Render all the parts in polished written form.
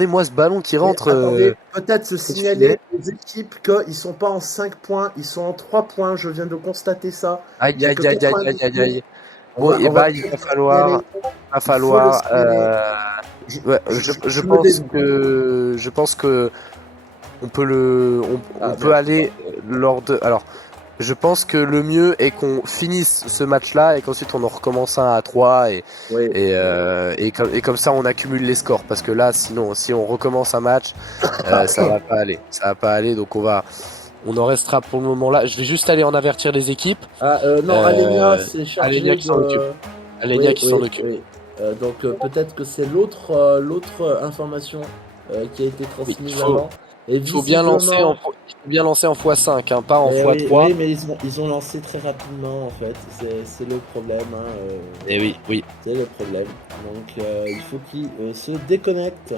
Regardez-moi ce ballon qui rentre. Attendez, peut-être se signaler filet. aux équipes qu'ils sont pas en 5 points, ils sont en 3 points. Je viens de constater ça. Aïe, Il y a aïe, que aïe, aïe, 90 aïe, aïe, minutes. aïe. Bon, et On va bah, il peut-être va le signaler. va Il faut le falloir. signaler. Ouais, Je me dédouane. je pense que on peut on Ah peut merde. aller lors de. Alors, je pense que le mieux est qu'on finisse ce match-là et qu'ensuite on en recommence un à 3 Oui. et comme ça on accumule les scores parce que là sinon si on recommence un match ça va pas aller, donc on en restera pour le moment là. Je vais juste aller en avertir les équipes. Ah non, Alenia Euh, s'est Alenia chargé qui s'en occupe. de. Alenia Oui, qui s'en oui, occupe. oui. Donc peut-être que c'est l'autre information qui a été Oui, transmise avant. Et il faut bien lancer visiblement. il faut bien lancer en x5, hein, pas en Eh oui, x3. oui, mais ils ont lancé très rapidement en fait. C'est le problème. Hein, Et oui, oui. c'est le problème. Donc il faut qu'ils se déconnectent.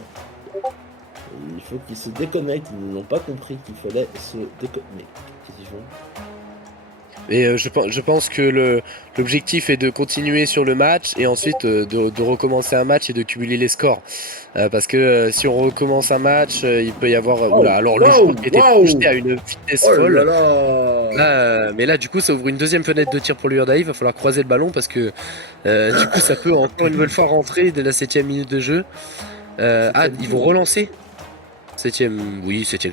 Il faut qu'ils se déconnectent. Ils n'ont pas compris qu'il fallait se déconnecter. Mais qu'est-ce qu'ils font? Et je pense que l'objectif est de continuer sur le match et ensuite de recommencer un match et de cumuler les scores. Parce que si on recommence un match, il peut y avoir. Oula, alors le joueur qui était projeté à une vitesse Oh là folle. là! Là, mais là, du coup, ça ouvre une deuxième fenêtre de tir pour l'Urdaï. Il va falloir croiser le ballon parce que du coup, ça peut encore une nouvelle fois rentrer dès la 7ème minute de jeu. Ils vont relancer. Septième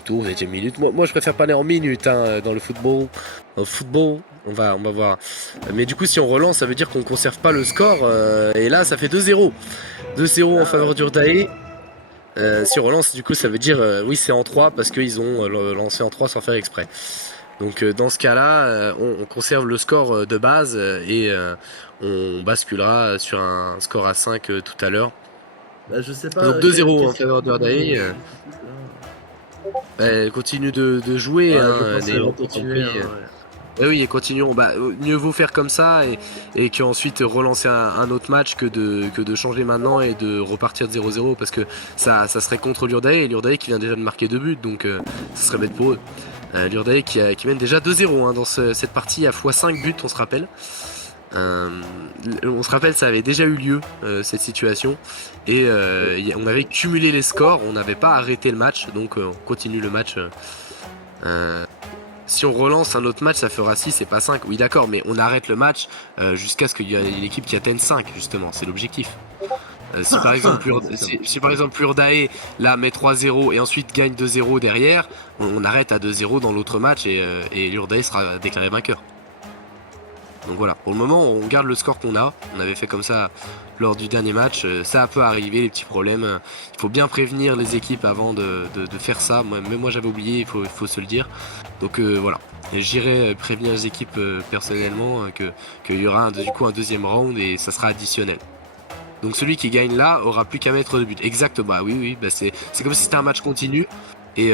tour, 7ème minute. Moi, je préfère parler en minutes dans le football. Dans le football, on va voir. Mais du coup, si on relance, ça veut dire qu'on conserve pas le score. Et là, ça fait 2-0. 2-0 en faveur d'Urdaï. Si on relance, du coup, ça veut dire oui, c'est en 3 parce qu'ils ont lancé en 3 sans faire exprès. Donc dans ce cas-là, on conserve le score de base et on basculera sur un score à 5 tout à l'heure. Bah, je sais pas. Donc 2-0 en Qu'est-ce faveur d'Urdaï. qu'ils Elle continue de jouer, Ouais, je hein, pense qu'elles vont n'ayons pas continuer. compris. Hein, ouais. Oui, et continuons. Bah, mieux vaut faire comme ça et qu'ensuite relancer un autre match que de changer maintenant et de repartir de 0-0 parce que ça serait contre l'Urdaï et l'Urdaï qui vient déjà de marquer 2 buts donc ça serait bête pour eux. L'Urdaï qui mène déjà 2-0 hein, dans cette partie à x5 buts, on se rappelle. On se rappelle, ça avait déjà eu lieu cette situation et on avait cumulé les scores, on n'avait pas arrêté le match donc on continue le match. Si on relance un autre match, ça fera 6 et pas 5. Oui, d'accord, mais on arrête le match jusqu'à ce qu'il y ait une équipe qui atteigne 5, justement. C'est l'objectif. Si par exemple Urdae là met 3-0 et ensuite gagne 2-0 derrière, on arrête à 2-0 dans l'autre match et l'Urdae sera déclaré vainqueur. Donc voilà, pour le moment on garde le score qu'on a. On avait fait comme ça lors du dernier match. Ça peut arriver, les petits problèmes. Il faut bien prévenir les équipes avant de faire ça. Même moi j'avais oublié, il faut se le dire. Donc voilà. Et j'irai prévenir les équipes personnellement qu'il y aura du coup un deuxième round et ça sera additionnel. Donc celui qui gagne là aura plus qu'à mettre de but. Exact, bah oui, bah c'est comme si c'était un match continu. Et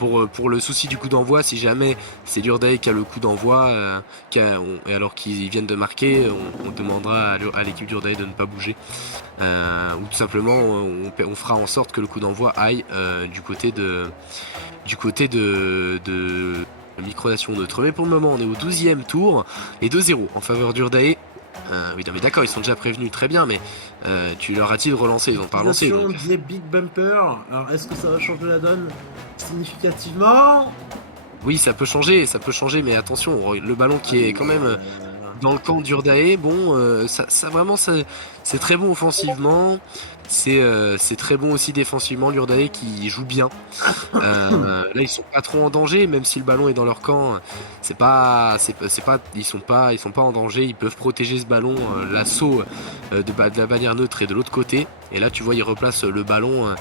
pour le souci du coup d'envoi, si jamais c'est l'Urdaï qui a le coup d'envoi, et alors qu'ils viennent de marquer, on demandera à l'équipe d'Urdaï de ne pas bouger. Ou tout simplement, on fera en sorte que le coup d'envoi aille du côté de Micronation neutre. Mais pour le moment, on est au 12e tour et 2-0 en faveur d'Urdaï. Oui, non, mais d'accord, ils sont déjà prévenus, très bien, mais tu leur as-t-il relancé? Ils n'ont pas relancé. Donc... des Big Bumper. Alors, est-ce que ça va changer la donne significativement? Oui, ça peut changer, mais attention, le ballon qui est quand même dans le camp d'Urdae, bon, ça vraiment, c'est très bon offensivement, c'est très bon aussi défensivement, l'Urdae qui joue bien. Là, ils sont pas trop en danger, même si le ballon est dans leur camp, ils sont pas en danger, ils peuvent protéger ce ballon, l'assaut de la bannière neutre est de l'autre côté, et là, tu vois, ils replacent le ballon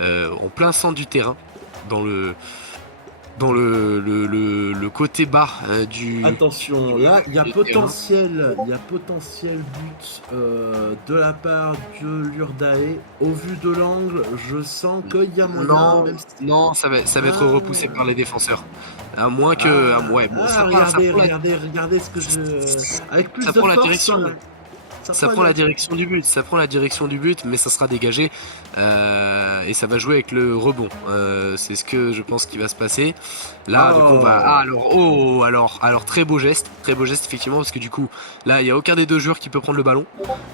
en plein centre du terrain, dans le côté bas du. Attention, là il y a potentiel but de la part de l'Urdae. Au vu de l'angle, je sens qu'il y a moyen. Non, ça va être repoussé par les défenseurs. À moins que. Ouais, bon, regardez ce que je. Avec plus ça de prend la force. direction. Ça prend la direction du but, ça prend la direction du but, mais ça sera dégagé et ça va jouer avec le rebond. C'est ce que je pense qui va se passer. Là, du coup, on va. Ah, alors très beau geste effectivement, parce que du coup, là, il y a aucun des deux joueurs qui peut prendre le ballon.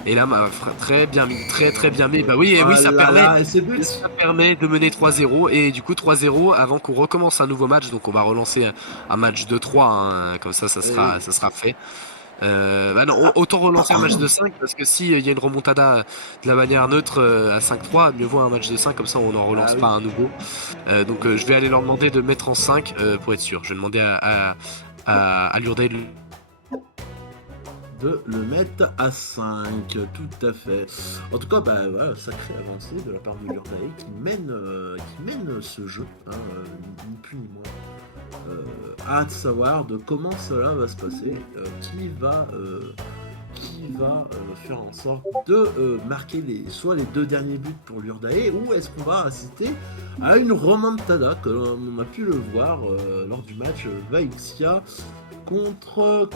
Et là, très bien mis, très bien mis. Bah oui, et oui, ça permet de mener 3-0 et du coup 3-0 avant qu'on recommence un nouveau match. Donc on va relancer un match de 3, hein, comme ça sera fait. Bah non, autant relancer un match de 5 parce que si il y a une remontada de la manière neutre à 5-3, mieux vaut un match de 5, comme ça on n'en relance pas un nouveau. Donc je vais aller leur demander de mettre en 5 pour être sûr. Je vais demander à Lurday de le mettre à 5, tout à fait. En tout cas, bah voilà, sacrée avancée de la part de Lurday qui mène ce jeu, hein, ni plus ni moins. Hâte de savoir de comment cela va se passer, qui va faire en sorte de marquer soit les 2 derniers buts pour Lurday, ou est-ce qu'on va assister à une remontada comme on a pu le voir lors du match Vaixia contre,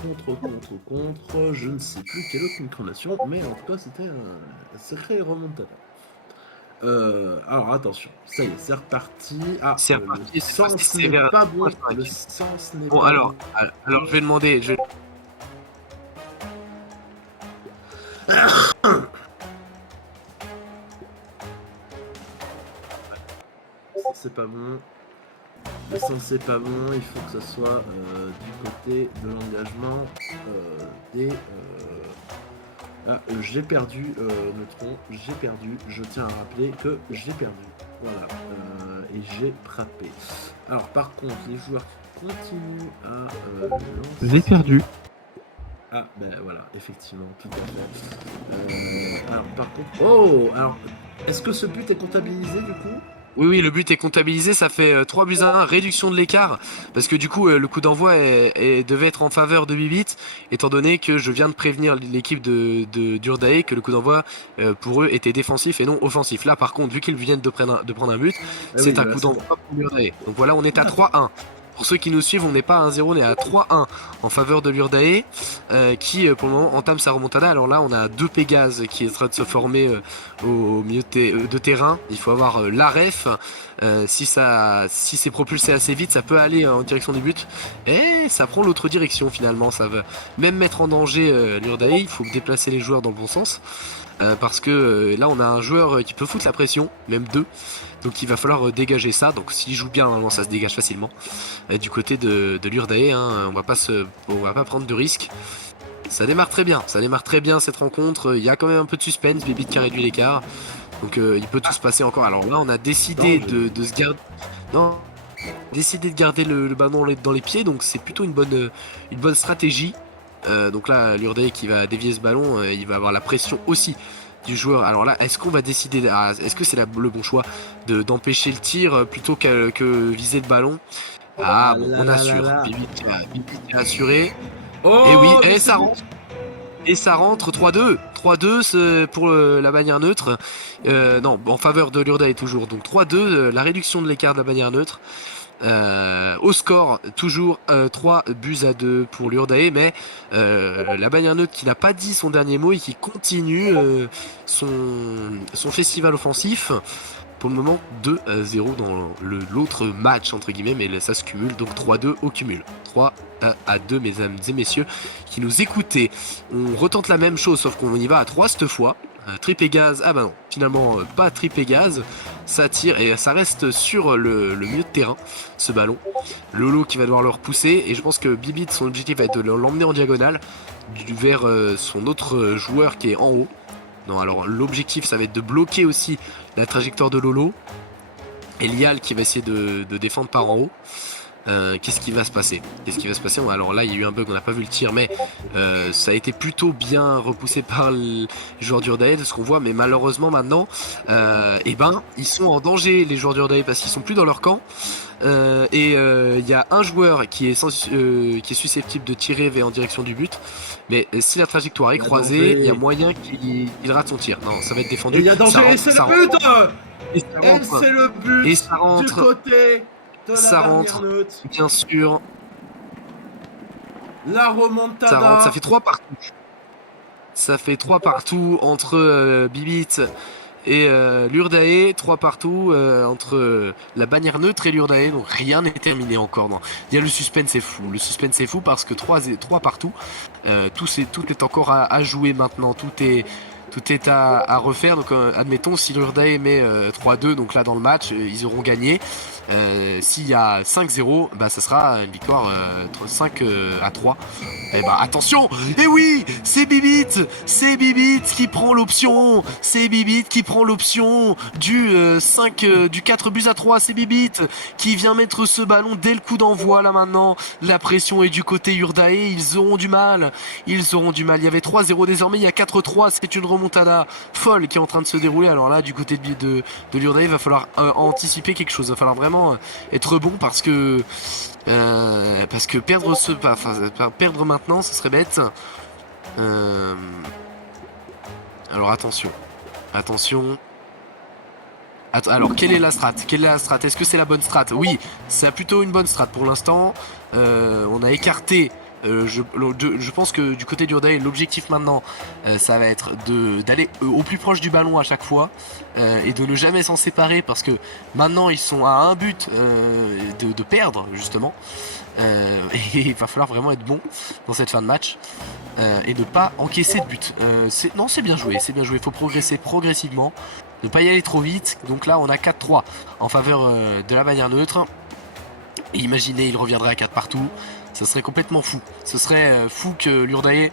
je ne sais plus quelle autre incarnation, mais en tout cas c'était un sacré remontada. Alors attention, ça y est, c'est reparti. Ah, le sens n'est pas bon. Le sens n'est pas bon. Alors je vais demander. C'est pas bon. Le sens c'est pas bon. Il faut que ce soit du côté de l'engagement des. Ah, j'ai perdu Neutron, j'ai perdu. Je tiens à rappeler que j'ai perdu. Voilà, et j'ai frappé. Alors par contre, les joueurs qui continuent à j'ai perdu. Ah ben voilà, effectivement, tout à fait. Alors par contre, alors est-ce que ce but est comptabilisé du coup? Oui, le but est comptabilisé, ça fait 3-1, réduction de l'écart, parce que du coup le coup d'envoi devait être en faveur de Bibit, étant donné que je viens de prévenir l'équipe de d'Urdae que le coup d'envoi pour eux était défensif et non offensif. Là par contre, vu qu'ils viennent de prendre un but, c'est un coup d'envoi pour Urdae. Donc voilà, on est à 3-1. Pour ceux qui nous suivent, on n'est pas à 1-0, on est à 3-1 en faveur de l'Urdae qui pour le moment entame sa remontada. Alors là on a 2 Pégases qui est en train de se former au milieu de terrain. Il faut avoir la ref. Si c'est propulsé assez vite, ça peut aller en direction du but. Et ça prend l'autre direction finalement. Ça va même mettre en danger l'Urdae. Il faut déplacer les joueurs dans le bon sens. Parce que là on a un joueur qui peut foutre la pression, même 2. Donc il va falloir dégager ça. Donc s'il joue bien, normalement ça se dégage facilement. Du côté de l'Urdae, hein, on va pas prendre de risques. Ça démarre très bien cette rencontre. Il y a quand même un peu de suspense. Bibit qui a réduit l'écart. Donc il peut tout se passer encore. Alors là on a décidé de se garder. Non. Décidé de garder le ballon dans les pieds. Donc c'est plutôt une bonne stratégie. Donc là l'Urdae qui va dévier ce ballon, il va avoir la pression aussi du joueur. Alors là, est-ce qu'on va décider, est-ce que c'est le bon choix d'empêcher le tir plutôt que viser le ballon? Ah bon, on assure. Bibit qui a assuré. Et oui, et ça rentre. Et ça rentre 3-2. 3-2 pour la bannière neutre. Non, en faveur de l'Urdae toujours. Donc 3-2, la réduction de l'écart de la bannière neutre. Au score, toujours 3-2 pour l'Urdae, mais la bannière neutre qui n'a pas dit son dernier mot et qui continue son festival offensif. Pour le moment, 2-0 dans l'autre match, entre guillemets, mais ça se cumule, donc 3-2 au cumul. 3-2, mesdames et messieurs, qui nous écoutez. On retente la même chose, sauf qu'on y va à 3 cette fois. Tripégaz, ah bah non, finalement pas Tripégaz, ça tire et ça reste sur le milieu de terrain, ce ballon. Lolo qui va devoir le repousser, et je pense que Bibit, son objectif va être de l'emmener en diagonale vers son autre joueur qui est en haut. Non, alors l'objectif ça va être de bloquer aussi la trajectoire de Lolo. Et Lial qui va essayer de défendre par en haut. Qu'est-ce qui va se passer? Alors là il y a eu un bug, on n'a pas vu le tir, mais ça a été plutôt bien repoussé par le joueur d'Urdae de ce qu'on voit, mais malheureusement maintenant ils sont en danger, les joueurs d'Urdae, parce qu'ils sont plus dans leur camp. Et il y a un joueur qui est susceptible de tirer en direction du but, mais si la trajectoire est croisée, il y a moyen qu'il rate son tir. Non, ça va être défendu. Il y a danger, et c'est le but. Et c'est le but. Et ça rentre du côté de la ça rentre neutre. Bien sûr. La remontada. Ça rentre, ça fait 3 partout. Ça fait 3 partout entre Bibit et l'Urdae, 3 partout entre la bannière neutre et l'Urdae, donc rien n'est terminé encore. Non. Bien, le suspense est fou. Le suspense est fou parce que 3 partout, tout est encore à jouer maintenant. Tout est à refaire. Donc admettons si l'Urdae met 3-2, donc là dans le match, ils auront gagné. S'il y a 5-0, bah ça sera une victoire 5-3. Et bah attention. Et oui, c'est Bibit qui prend l'option. C'est Bibit qui prend l'option du 4-3. C'est Bibit qui vient mettre ce ballon dès le coup d'envoi là maintenant. La pression est du côté Urdae. Ils auront du mal. Il y avait 3-0 désormais. Il y a 4-3. C'est une remontada folle qui est en train de se dérouler. Alors là, du côté de l'Urdae, il va falloir anticiper quelque chose. Il va falloir vraiment être bon parce que perdre maintenant, ce serait bête. Alors attention. Alors quelle est la strat? Est-ce que c'est la bonne strat? Oui, c'est plutôt une bonne strat pour l'instant. On a écarté. Je pense que du côté d'Urdae, l'objectif maintenant, ça va être d'aller au plus proche du ballon à chaque fois et de ne jamais s'en séparer parce que maintenant ils sont à un but de perdre justement. Et il va falloir vraiment être bon dans cette fin de match et ne pas encaisser de but. C'est bien joué, il faut progresser progressivement, ne pas y aller trop vite. Donc là on a 4-3 en faveur de la bannière neutre. Et imaginez, il reviendrait à 4 partout. Ça serait complètement fou. Ce serait fou que l'Urdae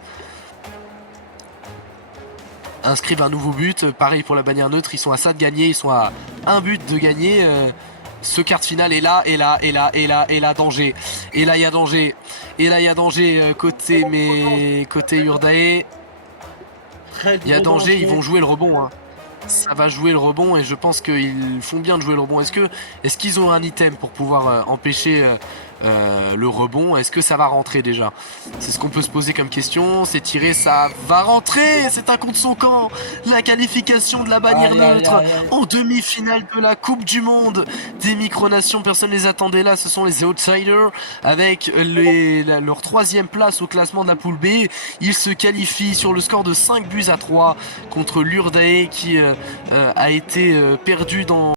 inscrive un nouveau but. Pareil pour la bannière neutre, ils sont à ça de gagner. Ils sont à un but de gagner ce quart de finale. Et là, danger. Et là, il y a danger. Côté Urdae. Il y a danger, ils vont jouer le rebond. Hein. Ça va jouer le rebond et je pense qu'ils font bien de jouer le rebond. Est-ce qu'ils ont un item pour pouvoir empêcher le rebond? Est-ce que ça va rentrer déjà? C'est ce qu'on peut se poser comme question. C'est tiré, ça va rentrer. C'est un contre son camp. La qualification de la bannière neutre en demi-finale de la Coupe du Monde des micronations. Personne ne les attendait là. Ce sont les outsiders avec leur 3e place au classement de la poule B. Ils se qualifient sur le score de 5-3 contre l'Urdae qui a été perdu dans